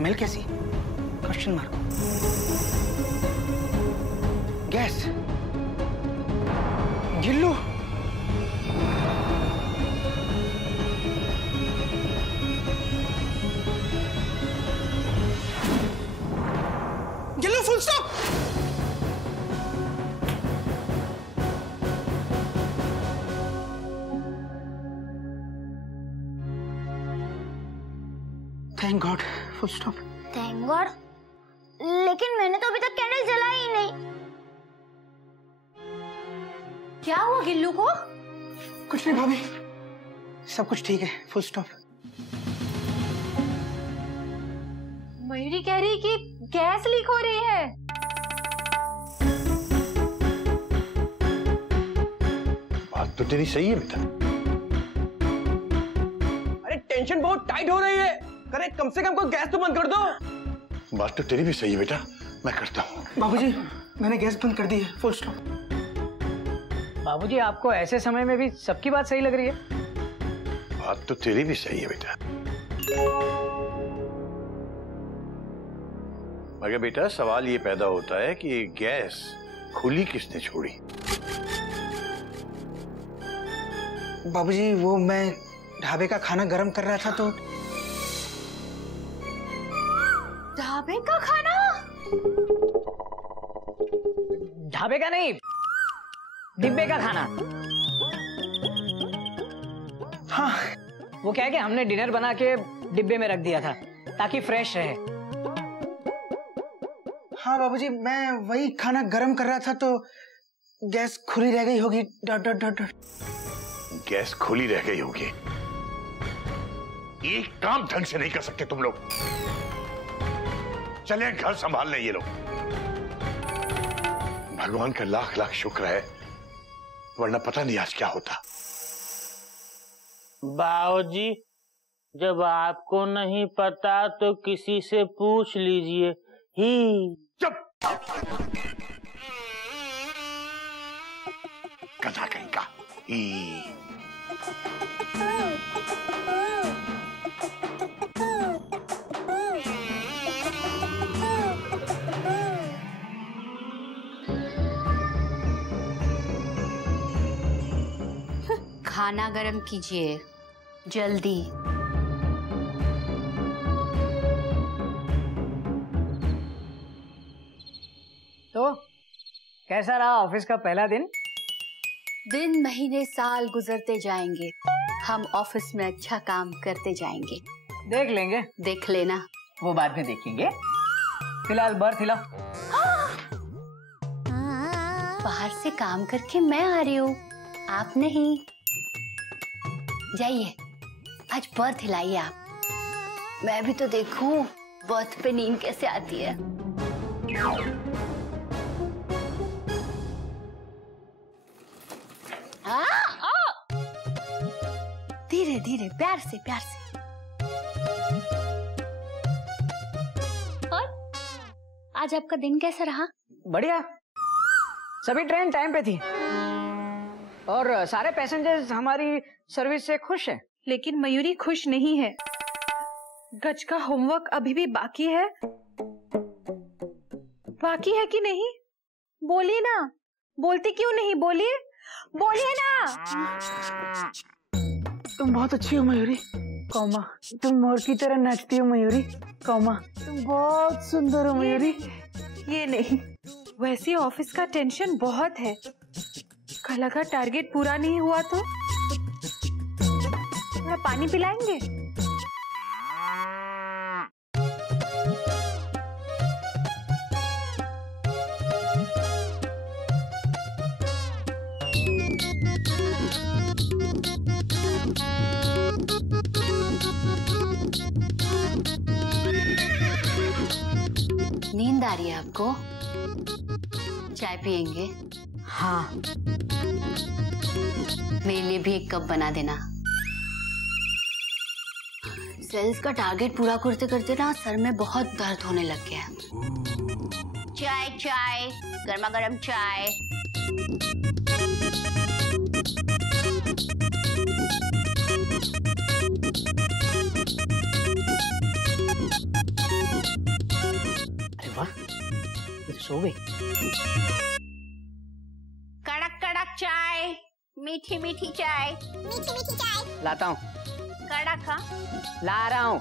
Smell कैसी? Question mark. Gas. Gillu. Gillu, full stop. Thank God, full stop. Thank God, लेकिन मैंने तो अभी तक कैंडल जलाई ही नहीं। क्या हुआ गिल्लू को? कुछ नहीं भाभी, सब कुछ ठीक है, फुल स्टॉप। मयूरी कह रही कि गैस लीक हो रही है। बात तो तेरी सही है बेटा। अरे टेंशन बहुत टाइट हो रही है, अरे कम से कम कोई गैस तो बंद कर दो। बात तो तेरी भी सही है बेटा, मैं करता हूँ। बाबूजी, मैंने गैस बंद कर दी है, फुल स्टॉप। बाबूजी, आपको ऐसे समय में भी सबकी बात सही लग रही है? बात तो तेरी भी सही है बेटा, मगर बेटा सवाल ये पैदा होता है कि गैस खुली किसने छोड़ी? बाबूजी, वो मैं ढाबे का खाना गर्म कर रहा था तो। ढाबे का खाना? ढाबे का नहीं, डिब्बे का खाना। हाँ, वो क्या है कि हमने डिनर बना के डिब्बे में रख दिया था ताकि फ्रेश रहे। हाँ बाबूजी, मैं वही खाना गर्म कर रहा था तो गैस खुली रह गई होगी। Dot dot dot dot. Gas खुली रह गई होगी? एक काम ढंग से नहीं कर सकते तुम लोग। चले घर संभालने ये लोग। भगवान का लाख लाख शुक्र है, वरना पता नहीं आज क्या होता। बाबूजी, जब आपको नहीं पता तो किसी से पूछ लीजिए। ही चुप! गधा कहीं का। खाना गरम कीजिए जल्दी। तो कैसा रहा ऑफिस का पहला दिन? दिन महीने साल गुजरते जाएंगे, हम ऑफिस में अच्छा काम करते जाएंगे। देख लेंगे। देख लेना। वो बाद में देखेंगे, फिलहाल बर्थ हिलाओ। बाहर से काम करके मैं आ रही हूँ, आप नहीं। जाइए, आज बर्थ हिलाइए आप। मैं भी तो देखूं बर्थ पे नींद कैसे आती है। धीरे धीरे, प्यार से प्यार से। और आज आपका दिन कैसा रहा? बढ़िया, सभी ट्रेन टाइम पे थी और सारे पैसेंजर्स हमारी सर्विस से खुश हैं। लेकिन मयूरी खुश नहीं है। गज का होमवर्क अभी भी बाकी है। बाकी है कि नहीं? बोलिए ना, बोलती क्यों नहीं? बोलिए, बोलिए ना। तुम बहुत अच्छी हो मयूरी, कौमा। तुम मोर की तरह नाचती हो मयूरी, कौमा। तुम बहुत सुंदर हो मयूरी। ये नहीं, वैसे ऑफिस का टेंशन बहुत है। कल अगर टारगेट पूरा नहीं हुआ तो? थोड़ा पानी पिलाएंगे? नींद आ रही है आपको? चाय पियेंगे? हाँ। मेरे लिए भी एक कप बना देना। सेल्स का टारगेट पूरा करते करते ना सर में बहुत दर्द होने लग गया है। चाय चाय, गर्मा गर्म चाय। सो गई। कड़क कड़क चाय, मीठी मीठी चाय। लाता हूँ। कड़क? हाँ, ला रहा हूँ।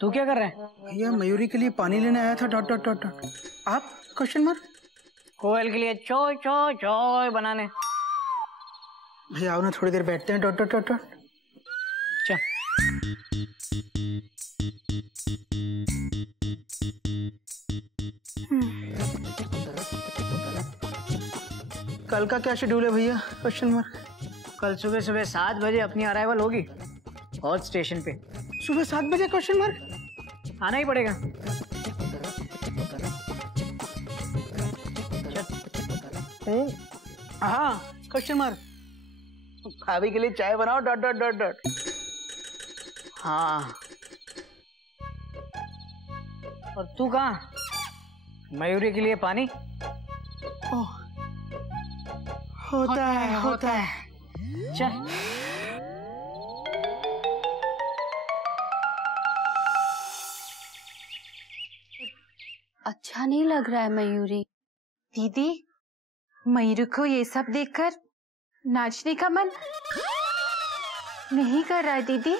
तू क्या कर रहा है? भैया मयूरी के लिए पानी लेने आया था। Dot dot dot dot. आप? Question mark. कोयल के लिए चोय चोय चोय बनाने। भैया आओ ना, थोड़ी देर बैठते हैं। Dot dot dot dot. चल। कल का क्या शेड्यूल है भैया? Question mark. कल सुबह सुबह 7 बजे अपनी अराइवल होगी हॉट स्टेशन पे। सुबह 7 बजे? Question mark. आना ही पड़ेगा। हाँ, क्वेश्चन मार्क। भाभी के लिए चाय बनाओ। Dot dot dot dot. हाँ। और तू कहाँ? मयूरी के लिए पानी। ओह, होता है होता है। चल। अच्छा नहीं लग रहा है मयूरी। दीदी, मयूरी को ये सब देखकर नाचने का मन नहीं कर रहा है दीदी।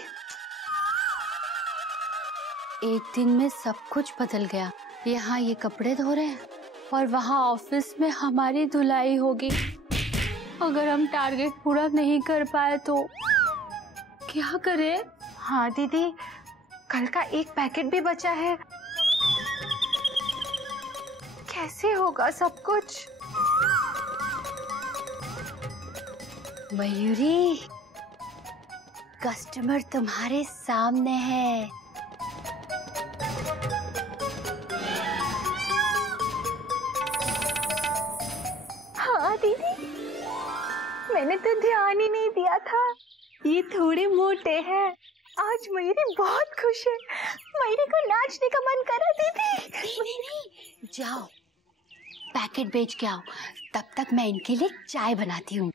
एक दिन में सब कुछ बदल गया। यहाँ ये कपड़े धो रहे हैं और वहाँ ऑफिस में हमारी धुलाई होगी। अगर हम टारगेट पूरा नहीं कर पाए तो क्या करें? हाँ दीदी, कल का एक पैकेट भी बचा है। कैसे होगा सब कुछ? मयूरी, कस्टमर तुम्हारे सामने है। हाँ दीदी, मैंने तो ध्यान ही नहीं दिया था। ये थोड़े मोटे हैं। आज मयूरी बहुत खुश है। मयूरी को नाचने का मन करा दीदी। नहीं, जाओ पैकेट बेच के आओ, तब तक मैं इनके लिए चाय बनाती हूँ।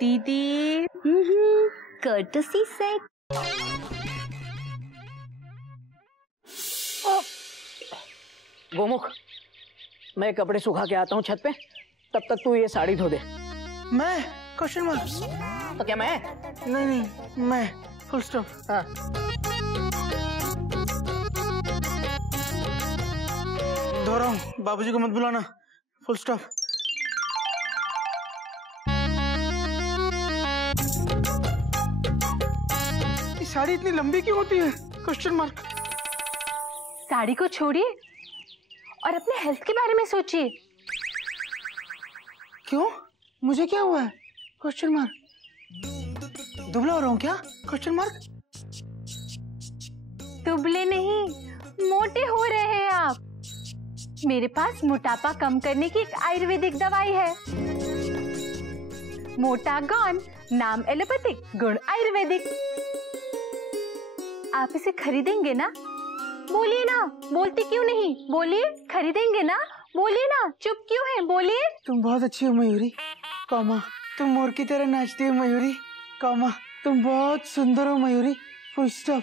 दीदी कर्टसी से। गोमुख, मैं कपड़े सुखा के आता हूँ छत पे, तब तक तू ये साड़ी धो दे। मैं? Question mark. तो क्या मैं? नहीं नहीं, मैं। Full stop. हाँ। धो रहा हूँ, बाबूजी को मत बुलाना। Full stop. ये साड़ी इतनी लंबी क्यों होती है? Question mark. साड़ी को छोड़िए और अपने हेल्थ के बारे में सोचिए। क्यों? मुझे क्या हुआ है? Question mark. दुबला हो रहा हूँ क्या? Question mark. दुबले नहीं, मोटे हो रहे हैं आप। मेरे पास मोटापा कम करने की एक आयुर्वेदिक दवाई है। मोटागॉन, नाम एलोपैथिक, गुण आयुर्वेदिक। आप इसे खरीदेंगे ना? बोलिए ना, बोलती क्यों नहीं? बोलिए, खरीदेंगे ना? बोलिए ना, चुप क्यों है? बोलिए। तुम बहुत अच्छी हो मयूरी, कौमा। तुम मोर की तरह नाचती हो मयूरी, कौमा। तुम बहुत सुंदर हो मयूरी, फुल स्टॉप।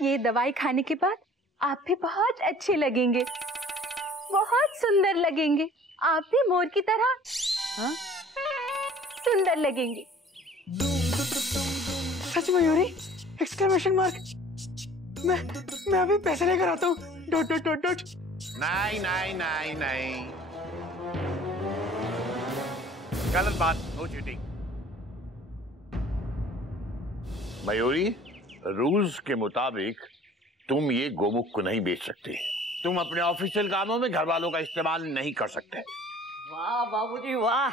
ये दवाई खाने के बाद आप भी बहुत अच्छे लगेंगे, बहुत सुंदर लगेंगे। आप भी मोर की तरह सुंदर लगेंगे। सच मयूरी? Exclamation mark. मैं अभी पैसे लेकर आता हूँ। Dot dot dot dot. नहीं नहीं नहीं नहीं, गलत बात। No cheating. मयूरी, रूल्स के मुताबिक तुम ये गोमुख को नहीं बेच सकते। तुम अपने ऑफिशियल कामों में घर वालों का इस्तेमाल नहीं कर सकते। वाह बाबूजी वाह,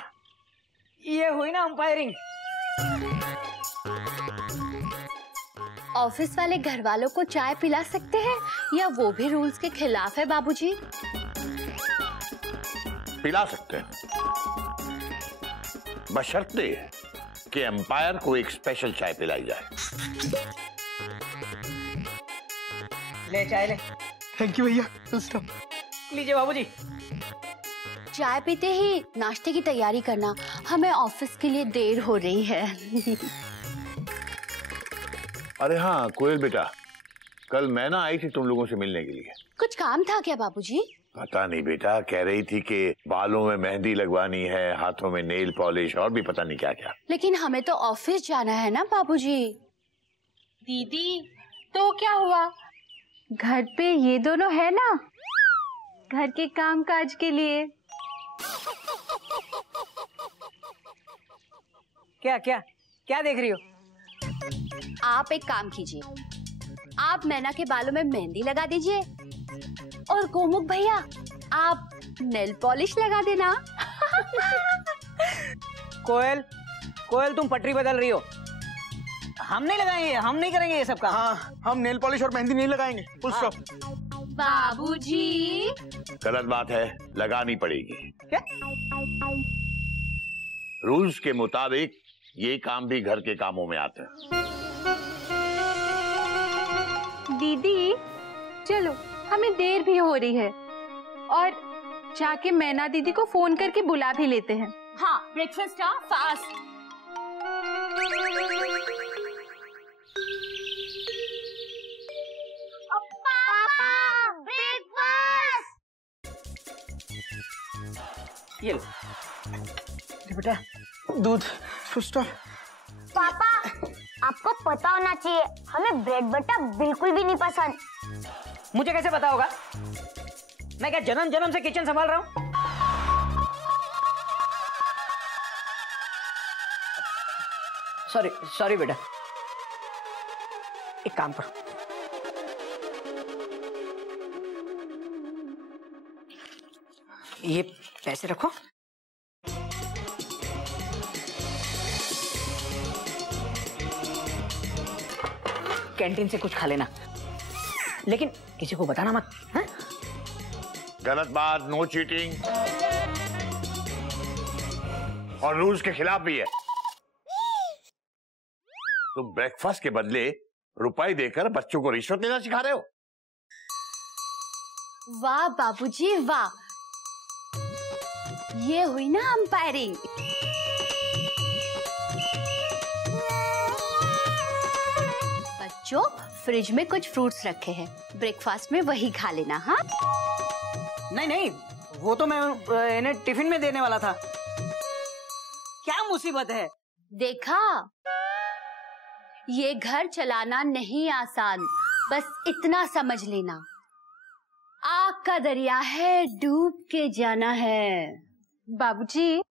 ये हुई ना अंपायरिंग। ऑफिस वाले घर वालों को चाय पिला सकते हैं या वो भी रूल्स के खिलाफ है बाबूजी? पिला सकते हैं, बशर्ते कि एम्पायर को एक स्पेशल चाय पिलाई जाए। ले चाय ले। थैंक यू भैया, फुल स्टॉप। लीजिए बाबूजी। चाय पीते ही नाश्ते की तैयारी करना। हमें ऑफिस के लिए देर हो रही है। अरे हाँ कोयल बेटा, कल मैं ना आई थी तुम लोगों से मिलने के लिए। कुछ काम था क्या बाबूजी? पता नहीं बेटा, कह रही थी कि बालों में मेहंदी लगवानी है, हाथों में नेल पॉलिश और भी पता नहीं क्या क्या। लेकिन हमें तो ऑफिस जाना है ना बाबूजी। दीदी तो क्या हुआ, घर पे ये दोनों है ना, घर के काम काज के लिए। क्या क्या क्या देख रही हो? आप एक काम कीजिए, आप मैना के बालों में मेहंदी लगा दीजिए और गोमुख भैया आप नेल पॉलिश लगा देना। कोयल, कोयल तुम पटरी बदल रही हो। हम नहीं लगाएंगे, हम नहीं करेंगे ये सब काम। हाँ, हम नेल पॉलिश और मेहंदी नहीं लगाएंगे। Full stop. बाबूजी गलत बात है, लगानी पड़ेगी। क्या? रूल्स के मुताबिक ये काम भी घर के कामों में आते हैं। दीदी चलो, हमें देर भी हो रही है और जाके मैना दीदी को फोन करके बुला भी लेते हैं। हाँ, ब्रेकफास्ट फास्ट। ये लो बेटा दूध। Full stop. पापा आपको पता होना चाहिए, हमें ब्रेड बटर बिल्कुल भी नहीं पसंद। मुझे कैसे पता होगा? मैं क्या जन्म जन्म से किचन संभाल रहा हूँ? सॉरी सॉरी बेटा, एक काम करो, ये पैसे रखो, कैंटीन से कुछ खा लेना, लेकिन किसी को बताना मत। हाँ? गलत बात, नो चीटिंग और रूल्स के खिलाफ भी है। तुम ब्रेकफास्ट के बदले रुपए देकर बच्चों को रिश्वत लेना सिखा रहे हो। वाह बाबूजी वाह, ये हुई ना अंपायरिंग। बच्चों, फ्रिज में कुछ फ्रूट्स रखे हैं, ब्रेकफास्ट में वही खा लेना। हाँ नहीं नहीं, वो तो मैं इन्हें टिफिन में देने वाला था। क्या मुसीबत है? देखा, ये घर चलाना नहीं आसान, बस इतना समझ लेना, आग का दरिया है, डूब के जाना है। बाबूजी,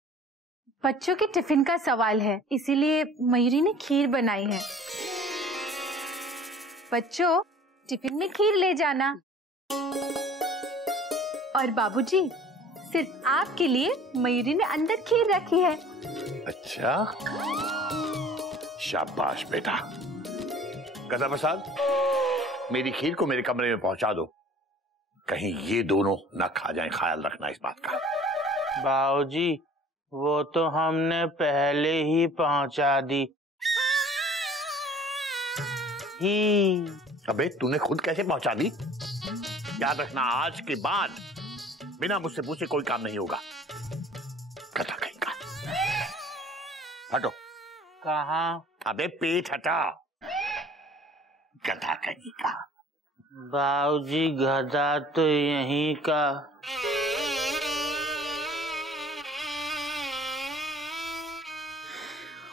बच्चों के टिफिन का सवाल है, इसीलिए मयूरी ने खीर बनाई है। बच्चों, टिफिन में खीर ले जाना। और बाबूजी, सिर्फ आपके लिए मयूरी ने अंदर खीर रखी है। अच्छा, शाबाश बेटा। गदा प्रसाद, मेरी खीर को मेरे कमरे में पहुंचा दो, कहीं ये दोनों ना खा जाएं, ख्याल रखना इस बात का। बाबूजी, वो तो हमने पहले ही पहुंचा दी ही। अबे तूने खुद कैसे पहुंचा दी? याद रखना, आज के बाद बिना मुझसे पूछे कोई काम नहीं होगा। गधा कहीं का। हटो। कहाँ? अबे पेट हटा, गधा कहीं का। बाबूजी, गधा तो यहीं का।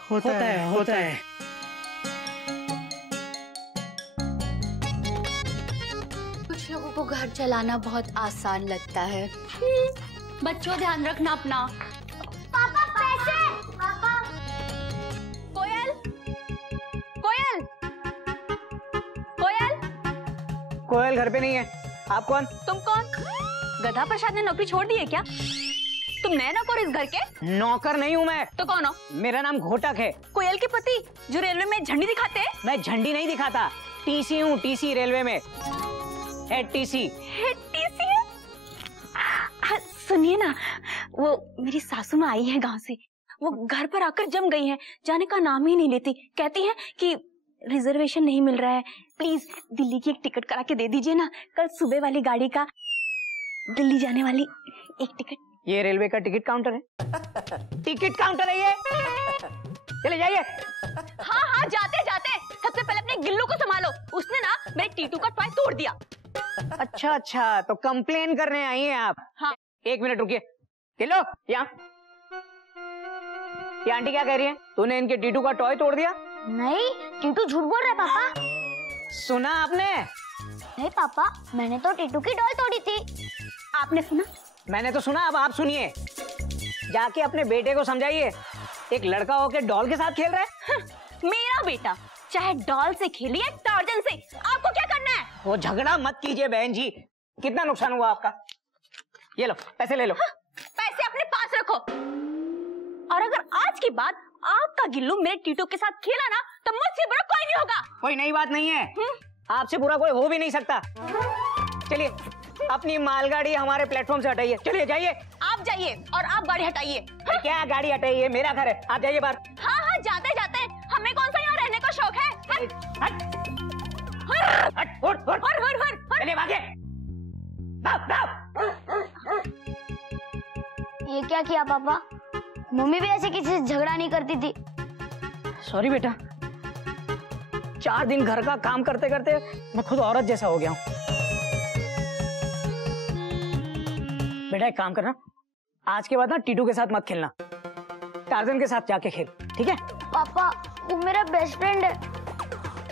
होता है। कुछ लोगों को घर चलाना बहुत आसान लगता है। बच्चों, ध्यान रखना अपना। पापा पैसे। पापा। कोयल, कोयल, कोयल, कोयल घर पे नहीं है। आप कौन? तुम कौन? गधा प्रसाद ने नौकरी छोड़ दी है क्या? तुम नए नौकर इस घर के? नौकर नहीं हूँ मैं। तो कौन हो? मेरा नाम घोटक है। कोयल के पति जो रेलवे में झंडी दिखाते हैं? मैं झंडी नहीं दिखाता, टीसी हूँ, टीसी रेलवे में, हेड टीसी। हेड टीसी है? सुनिए ना, वो मेरी सासू माँ आई है गांव से, वो घर पर आकर जम गई है, जाने का नाम ही नहीं लेती। कहती है कि रिजर्वेशन नहीं मिल रहा है, प्लीज दिल्ली की एक टिकट करा के दे दीजिए ना, कल सुबह वाली गाड़ी का दिल्ली जाने वाली एक टिकट ये रेलवे का टिकट काउंटर है। टिकट काउंटर है ये। चले जाइए। हाँ हाँ, जाते जाते सबसे पहले अपने गिल्लू को संभालो। उसने ना मेरे टीटू का टॉय तोड़ दिया। अच्छा अच्छा, तो कंप्लेन करने आई हैं आप? हाँ। 1 मिनट रुकिए। गिल्लू, यहाँ। ये आंटी क्या कह रही है? तूने इनके टीटू का टॉय तोड़ दिया? नहीं, टीटू झूठ बोल रहा है पापा। सुना आपने? नहीं पापा, मैंने तो टीटू की डॉल तोड़ी थी। आपने सुना? मैंने तो सुना, अब आप सुनिए। जाके अपने बेटे को समझाइए, एक लड़का होके डॉल के साथ खेल रहा है। मेरा बेटा चाहे डॉल से खेले या टार्जन से, आपको क्या करना है? वो झगड़ा मत कीजिए बहन जी। कितना नुकसान हुआ आपका? ये लो, पैसे ले लो। पैसे अपने पास रखो। और अगर आज के बाद आपका गिल्लू मेरे टीटू के साथ खेला ना, तो मुझसे बड़ा कोई नहीं होगा। कोई नई बात नहीं है। आपसे बुरा कोई हो भी नहीं सकता। चलिए, अपनी मालगाड़ी हमारे प्लेटफॉर्म से हटाइए। चलिए जाइए। आप जाइए और आप गाड़ी हटाइए। क्या गाड़ी हटाइए? मेरा घर है, आप जाइए बाहर। हाँ हाँ, जाते जाते हमें कौन सा यहाँ रहने का शौक है? चलिए भागे। ये क्या किया पापा? मम्मी भी ऐसे किसी से झगड़ा नहीं करती थी। सॉरी बेटा, 4 दिन घर का काम करते करते मैं खुद औरत जैसा हो गया हूँ। बेटा एक काम करना, आज के बाद ना टीटू के साथ मत खेलना, टार्जन के साथ जाके खेल, ठीक है? पापा, वो मेरा बेस्ट फ्रेंड है।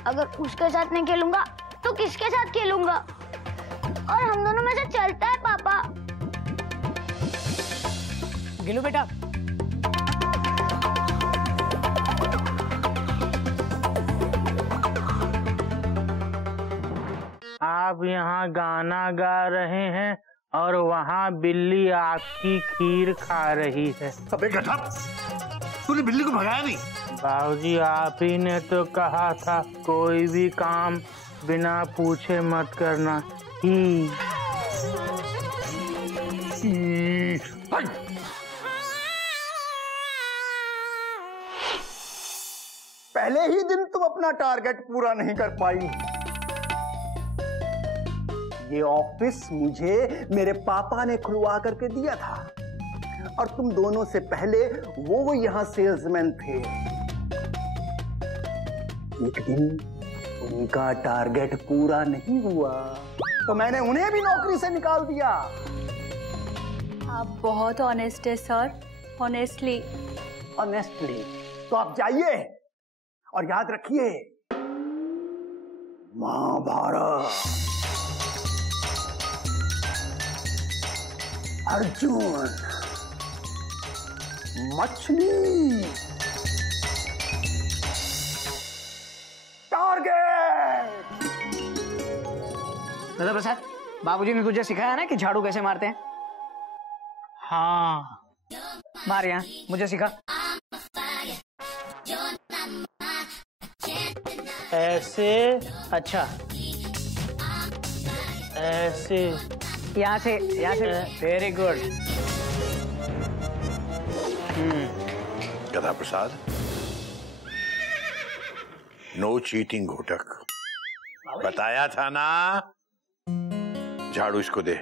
अगर उसके साथ नहीं खेलूंगा तो किसके साथ खेलूंगा? और हम दोनों में से चलता है पापा। गिल्लू बेटा, आप यहाँ गाना गा रहे हैं और वहाँ बिल्ली आपकी खीर खा रही है। अबे गधा, तूने बिल्ली को भगाया नहीं? बाबूजी, आप ही ने तो कहा था कोई भी काम बिना पूछे मत करना। पहले ही दिन तुम अपना टारगेट पूरा नहीं कर पाई। ये ऑफिस मुझे मेरे पापा ने खुलवा करके दिया था और तुम दोनों से पहले वो यहाँ सेल्समैन थे। एक दिन उनका टारगेट पूरा नहीं हुआ तो मैंने उन्हें भी नौकरी से निकाल दिया। आप बहुत ऑनेस्ट है सर, ऑनेस्टली। ऑनेस्टली तो आप जाइए और याद रखिए, महाभारत, अर्जुन, मछली, टारगेट। दादा प्रसाद, बाबूजी ने तुझे सिखाया ना कि झाड़ू कैसे मारते हैं? हाँ। मार यहाँ, मुझे सिखा। ऐसे। अच्छा, ऐसे। यहाँ से, यहाँ से। Very good. गधा प्रसाद, नो चीटिंग घोटक। बताया था ना, झाड़ू इसको दे।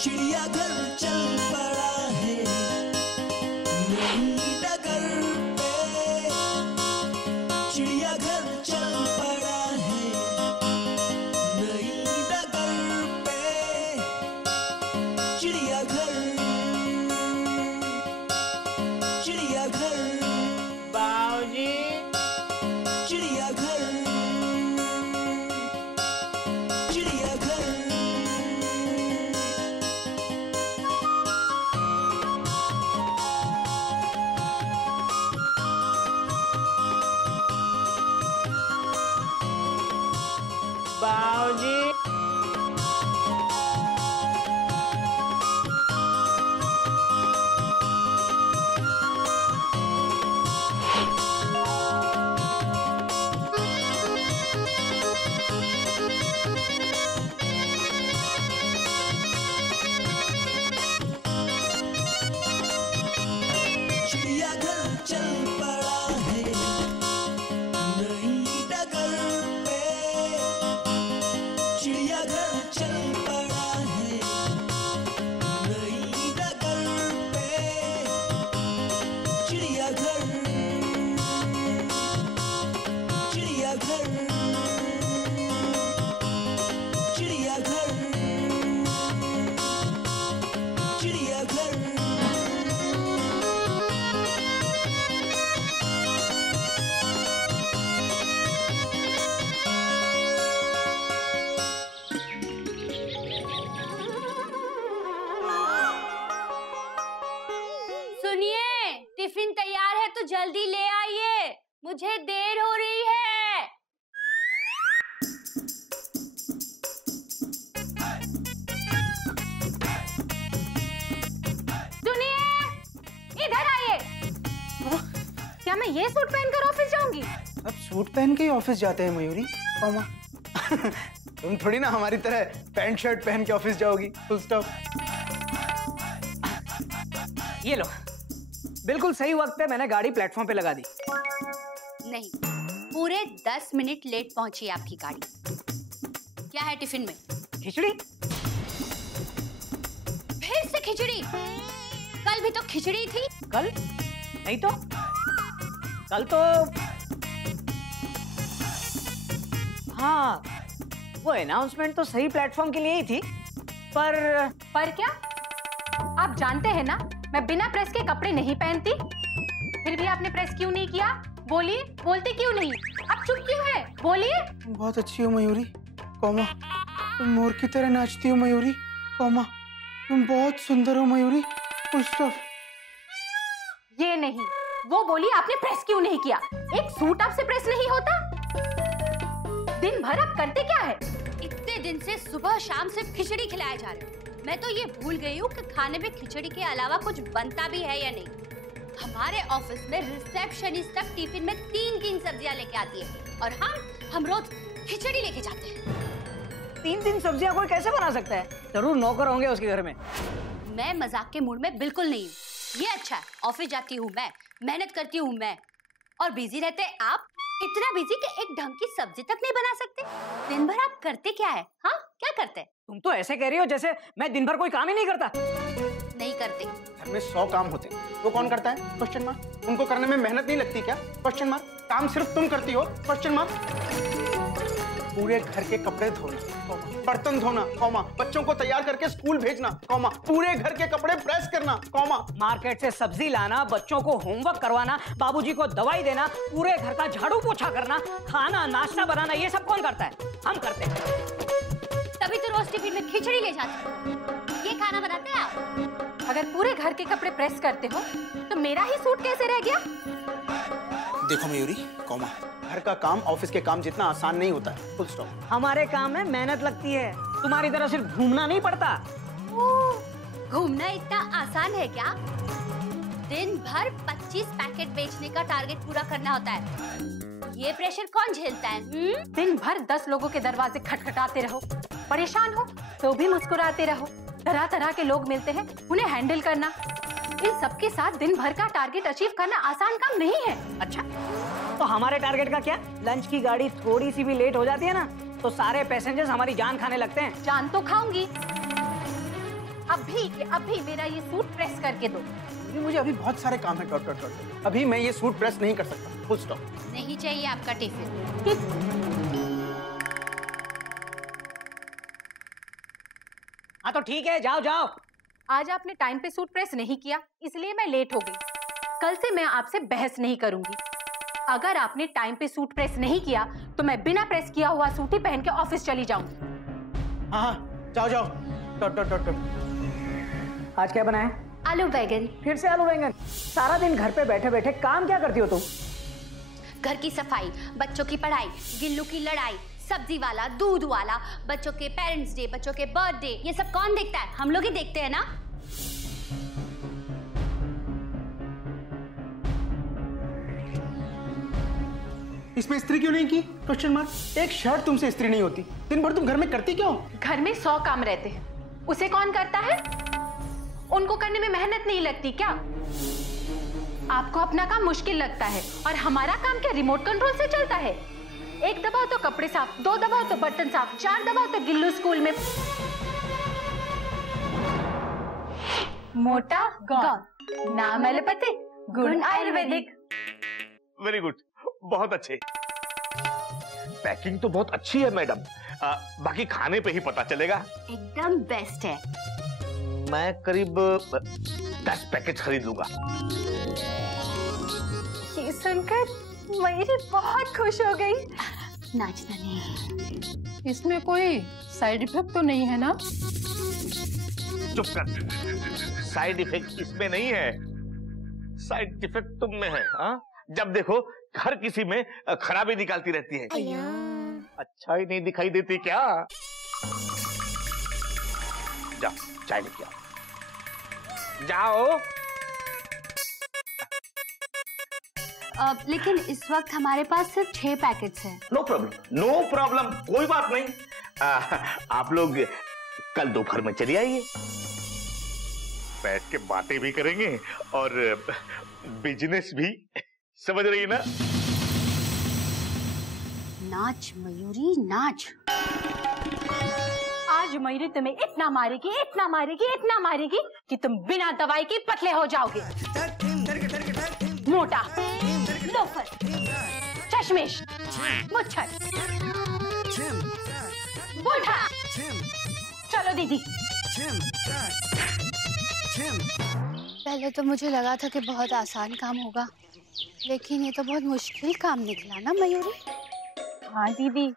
चिड़ियाघर चल पड़ा है नई डगर पे, चिड़ियाघर चल पड़ा है नई डगर पे, चिड़ियाघर, चिड़ियाघर, बाबूजी, चिड़ियाघर, चिड़ियाघर। बाबूजी। चिड़ियाघर चल पड़ा है नई डगर पे, चिड़ियाघर चिड़ियाघर चिड़ियाघर सुनिए, टिफिन तैयार है तो जल्दी ले आइए, मुझे देर हो रही है। सुनिए, इधर आइए। क्या मैं ये सूट पहनकर ऑफिस जाऊंगी? अब सूट पहन के ही ऑफिस जाते हैं मयूरी। कौमा तुम थोड़ी ना हमारी तरह पैंट शर्ट पहन के ऑफिस जाओगी। Full stop. ये लो, बिल्कुल सही वक्त पे मैंने गाड़ी प्लेटफॉर्म पे लगा दी। नहीं, पूरे 10 मिनट लेट पहुंची आपकी गाड़ी। क्या है टिफिन में? खिचड़ी। फिर से खिचड़ी? कल भी तो खिचड़ी थी। कल नहीं तो, कल तो हाँ, वो अनाउंसमेंट तो सही प्लेटफॉर्म के लिए ही थी, पर क्या? आप जानते हैं ना, मैं बिना प्रेस के कपड़े नहीं पहनती। फिर भी आपने प्रेस क्यों नहीं किया? बोलिए, बोलते क्यों नहीं? आप चुप क्यों है? बोलिए। तुम बहुत अच्छी हो मयूरी। कौमा, तुम मोर की तरह नाचती हो मयूरी। कौमा, तुम बहुत सुंदर हो मयूरी। Full stop. ये नहीं, वो बोली आपने प्रेस क्यों नहीं किया? एक सूट आपसे प्रेस नहीं होता? दिन भर आप करते क्या है? इतने दिन से सुबह शाम सिर्फ खिचड़ी खिलाए जा रहे हो। मैं तो ये भूल गई हूँ कि खाने में खिचड़ी के अलावा कुछ बनता भी है या नहीं। हमारे ऑफिस में रिसेप्शनिस्ट तक टिफिन में 3 सब्जियां लेके आती है और हम रोज खिचड़ी लेके जाते हैं। 3 सब्जियां कोई कैसे बना सकता है? जरूर नौकर होंगे उसके घर में। मैं मजाक के मूड में बिल्कुल नहीं हूँ। ये अच्छा है, ऑफिस जाती हूँ मैं, मेहनत करती हूँ मैं, और बिजी रहते आप। इतना बिजी कि एक ढंग की सब्जी तक नहीं बना सकते। दिन भर आप करते क्या है? हाँ, क्या करते? तुम तो ऐसे कह रही हो जैसे मैं दिन भर कोई काम ही नहीं करता। नहीं करते। घर में 100 काम होते हैं, वो कौन करता है? Question mark. उनको करने में मेहनत नहीं लगती क्या? Question mark. काम सिर्फ तुम करती हो? Question mark. पूरे घर के कपड़े धोना, बर्तन धोना, कौमा, बच्चों को तैयार करके स्कूल भेजना, कौमा, पूरे घर के कपड़े प्रेस करना, कौमा, मार्केट से सब्जी लाना, बच्चों को होमवर्क करवाना, बाबूजी को दवाई देना, पूरे घर का झाड़ू पोछा करना, खाना नाश्ता बनाना, ये सब कौन करता है? हम करते हैं। तभी तो रोज टिफिन में खिचड़ी ले जाते हो। ये खाना बनाते हैं आप? अगर पूरे घर के कपड़े प्रेस करते हो तो मेरा ही सूट कैसे रह गया? देखो मयूरी, कौमा, घर का काम ऑफिस के काम जितना आसान नहीं होता है। Full stop. हमारे काम में मेहनत लगती है, तुम्हारी तरह सिर्फ घूमना नहीं पड़ता। घूमना इतना आसान है क्या? दिन भर 25 पैकेट बेचने का टारगेट पूरा करना होता है। ये प्रेशर कौन झेलता है? दिन भर 10 लोगों के दरवाजे खटखटाते रहो, परेशान हो तो भी मुस्कुराते रहो। तरह तरह के लोग मिलते हैं, उन्हें हैंडल करना, इन सबके साथ दिन भर का टारगेट अचीव करना आसान काम नहीं है। अच्छा, तो हमारे टारगेट का क्या? लंच की गाड़ी थोड़ी सी भी लेट हो जाती है ना, तो सारे पैसेंजर्स हमारी जान खाने लगते हैं। जान तो खाऊंगी। अभी मेरा ये सूट प्रेस करके दो। मुझे अभी बहुत सारे काम है। Dot dot dot. अभी मैं ये सूट प्रेस नहीं कर सकता। Full stop. नहीं चाहिए आपका टिफिन। हाँ तो ठीक है, जाओ जाओ। आज आपने टाइम पे सूट प्रेस नहीं किया, इसलिए मैं लेट हो गई। कल से मैं आपसे बहस नहीं करूंगी। अगर आपने टाइम पे सूट प्रेस नहीं किया तो मैं बिना प्रेस किया हुआ सूट ही पहन के ऑफिस चली जाऊंगी। हाँ, जाओ जाओ। Dot dot dot. आज क्या बनाया? आलू बैगन। फिर से आलू बैंगन? सारा दिन घर पे बैठे बैठे काम क्या करती हो तुम? घर की सफाई, बच्चों की पढ़ाई, गिल्लू की लड़ाई, सब्जी वाला, दूध वाला, बच्चों के पेरेंट्स डे, बच्चों के बर्थडे, ये सब कौन देखता है? हम लोग ही देखते हैं ना। इसमें इस्त्री क्यों नहीं की? Question mark. एक शर्ट तुमसे इस्त्री नहीं होती। दिन भर तुम घर में करती क्यों? घर में 100 काम रहते हैं, उसे कौन करता है? उनको करने में मेहनत नहीं लगती क्या? आपको अपना काम मुश्किल लगता है और हमारा काम क्या रिमोट कंट्रोल से चलता है? एक दबाओ तो कपड़े साफ, 2 दबाओ तो बर्तन साफ, 4 दबाओ तो गिल्लू स्कूल में। मोटा गौन, नाम एलोपैथिक, गुण आयुर्वेदिक। वेरी गुड, बहुत अच्छे। पैकिंग तो बहुत अच्छी है मैडम, बाकी खाने पे ही पता चलेगा। एकदम बेस्ट है। मैं करीब 10 पैकेट खरीद लूंगा। ये सुनकर मयूरी बहुत खुश हो गई। नाचना नहीं। इसमें कोई साइड इफेक्ट तो नहीं है ना? चुप कर, साइड इफेक्ट इसमें नहीं है, साइड इफेक्ट तुम में है। हाँ, जब देखो हर किसी में खराबी निकालती रहती है। अच्छा ही नहीं दिखाई देती क्या? जाओ चाय लेके आओ, जाओ। लेकिन इस वक्त हमारे पास सिर्फ 6 पैकेट्स हैं। नो प्रॉब्लम, नो प्रॉब्लम, कोई बात नहीं। आप लोग कल दोपहर में चली आइए, बैठ के बातें भी करेंगे और बिजनेस भी। समझ रही है ना? नाच मयूरी नाच। आज मयूरी तुम्हें इतना मारेगी, इतना मारेगी, इतना मारेगी कि तुम बिना दवाई के पतले हो जाओगे। मोटा, लोफर, चश्मिश, मुच्छर, बूढ़ा। चलो दीदी। पहले तो मुझे लगा था कि बहुत आसान काम होगा, लेकिन ये तो बहुत मुश्किल काम निकला ना मयूरी। हाँ दीदी,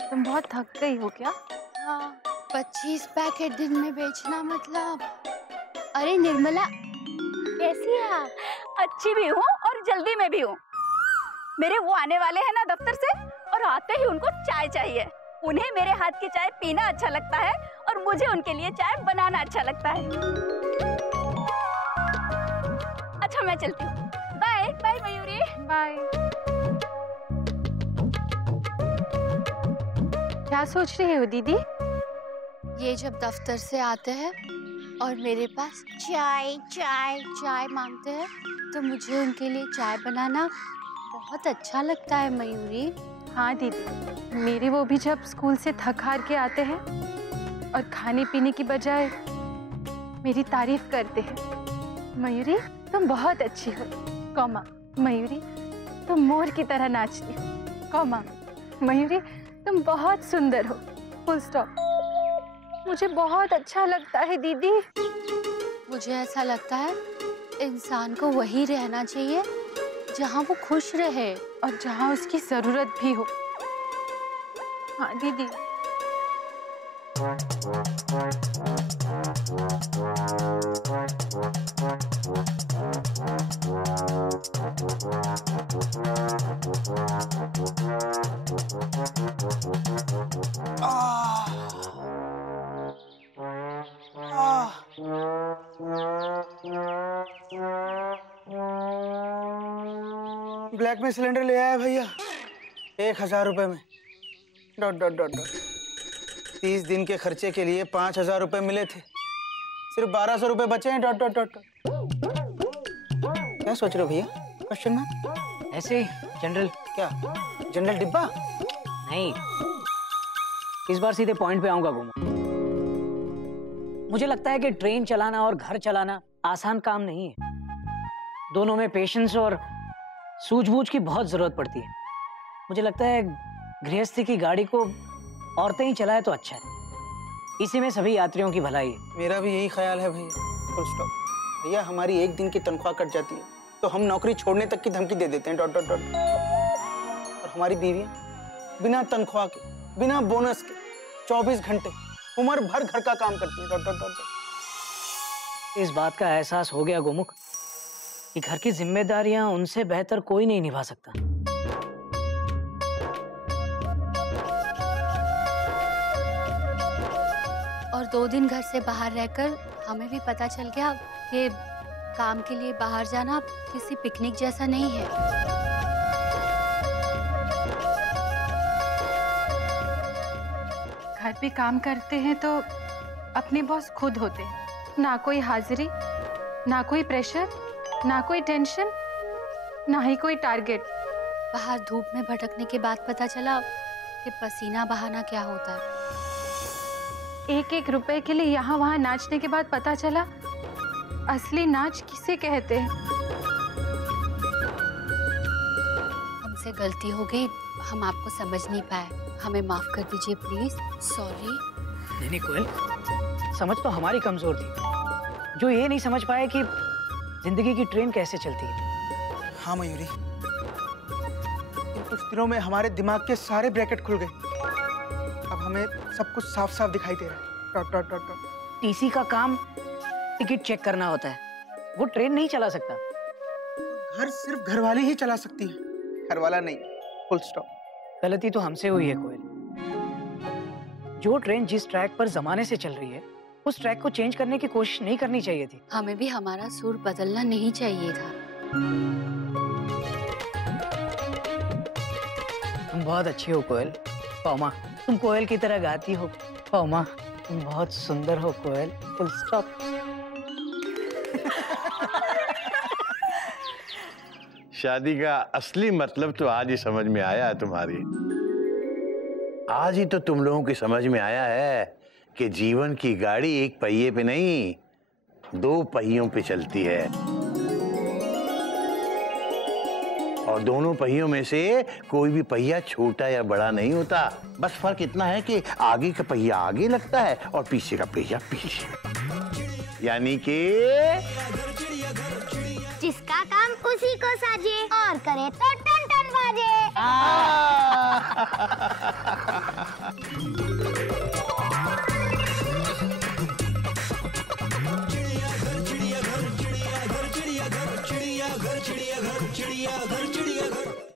तुम बहुत थक गई हो क्या? हाँ, 25 पैकेट दिन में बेचना मतलब। अरे निर्मला, कैसी है आप? अच्छी भी हूँ और जल्दी में भी हूँ। मेरे वो आने वाले हैं ना दफ्तर से, और आते ही उनको चाय चाहिए। उन्हें मेरे हाथ की चाय पीना अच्छा लगता है और मुझे उनके लिए चाय बनाना अच्छा लगता है। अच्छा मैं चलती हूँ। Bye bye Mayuri. बाय। क्या सोच रही हो दीदी? ये जब दफ्तर से आते हैं और मेरे पास चाय चाय चाय मांगते हैं, तो मुझे उनके लिए चाय बनाना बहुत अच्छा लगता है मयूरी। हाँ दीदी, मेरे वो भी जब स्कूल से थक हार के आते हैं और खाने पीने की बजाय मेरी तारीफ करते हैं। मयूरी तुम बहुत अच्छी हो, कौमा मयूरी तुम मोर की तरह नाचती हो, कौमा मयूरी तुम बहुत सुंदर हो, फुल स्टॉप। मुझे बहुत अच्छा लगता है दीदी। मुझे ऐसा लगता है इंसान को वही रहना चाहिए जहाँ वो खुश रहे और जहाँ उसकी जरूरत भी हो। हाँ दीदी। ब्लैक में सिलेंडर ले आया भैया, 1000 रुपए में। Dot dot dot dot. 30 दिन के खर्चे के लिए 5000 रुपए मिले थे, सिर्फ 1200 रुपए बचे हैं। Dot dot dot. क्या सोच रहे हो भैया? Question mark? ऐसे ही जनरल। क्या जनरल डिब्बा? नहीं, इस बार सीधे पॉइंट पे आऊंगा घूमो। मुझे लगता है कि ट्रेन चलाना और घर चलाना आसान काम नहीं है। दोनों में पेशेंस और सूझबूझ की बहुत जरूरत पड़ती है। मुझे लगता है गृहस्थी की गाड़ी को औरतें ही चलाए तो अच्छा है, इसी में सभी यात्रियों की भलाई है। मेरा भी यही ख्याल है भैया। Full stop. भैया हमारी एक दिन की तनख्वाह कट जाती है तो हम नौकरी छोड़ने तक की धमकी दे देते हैं। Dot dot dot. और हमारी बीवियां बिना तनख्वाह के, बिना बोनस के 24 घंटे उम्र भर घर का काम करती है। Dot dot dot. इस बात का एहसास हो गया गोमुख कि घर की जिम्मेदारियां उनसे बेहतर कोई नहीं निभा सकता। और 2 दिन घर से बाहर रहकर हमें भी पता चल गया कि काम के लिए बाहर जाना किसी पिकनिक जैसा नहीं है। घर पे काम करते हैं तो अपने बॉस खुद होते हैं। ना कोई हाजिरी, ना कोई प्रेशर, ना कोई टेंशन, ना ही कोई टारगेट। बाहर धूप में भटकने के बाद पता चला कि पसीना बहाना क्या होता है। 1-1 रुपए के लिए यहाँ वहाँ नाचने के बाद पता चला असली नाच किसे कहते हैं। हमसे गलती हो गई, हम आपको समझ नहीं पाए, हमें माफ कर दीजिए प्लीज। सॉरी। नहीं कोयल, समझ तो हमारी कमजोर थी, जो ये नहीं समझ पाए कि जिंदगी की ट्रेन कैसे चलती है। हाँ मयूरी, इन कुछ दिनों में हमारे दिमाग के सारे ब्रैकेट खुल गए। अब हमें सब कुछ साफ साफ दिखाई दे रहा है। Dot dot dot dot. TC का काम टिकट चेक करना होता है, वो ट्रेन नहीं चला सकता। घर सिर्फ घर वाले ही चला सकती है, घर वाला नहीं। Full stop. गलती तो हमसे हुई है कोयल। जो ट्रेन जिस ट्रैक पर जमाने से चल रही है, उस ट्रैक को चेंज करने की कोशिश नहीं करनी चाहिए थी। हमें भी हमारा सुर बदलना नहीं चाहिए था। तुम बहुत अच्छी हो कोयल। पौमा, तुम कोयल की तरह गाती हो। पौमा, तुम बहुत सुंदर हो कोयल। Full stop. शादी का असली मतलब तो आज ही समझ में आया है तुम्हारी। आज ही तो तुम लोगों की समझ में आया है कि जीवन की गाड़ी एक पहिए पे नहीं, 2 पहियों पे चलती है, और दोनों पहियों में से कोई भी पहिया छोटा या बड़ा नहीं होता। बस फर्क इतना है कि आगे का पहिया आगे लगता है और पीछे का पहिया पीछे। यानी कि जिसका काम उसी को साजे और करे तो टन टन बाजे।